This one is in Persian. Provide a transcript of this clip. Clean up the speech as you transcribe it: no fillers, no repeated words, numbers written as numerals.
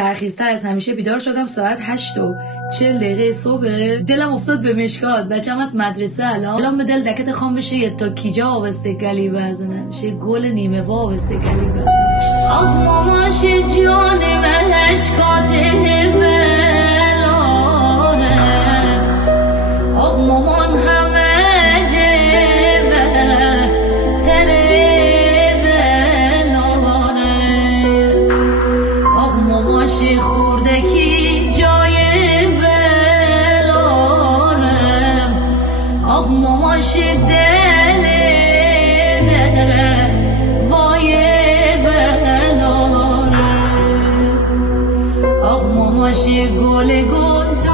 ترخیص‌تر از همیشه بیدار شدم ساعت 8:40 صبح. دلم افتاد به مشکات، بچه‌م از مدرسه الان به دل دکت خام بشه یه تا کیجا آبسته گلی بزنم، میشه گل نیمه وا آبسته گلی بزنم. آخ ماماش جان من اشکات بلاره، آخ مامان همه جبه تره بلاره، آخ ماماش خوردکی جای بلارم، آخ ماماش دل وای بلاره، آخ ماماش گل گل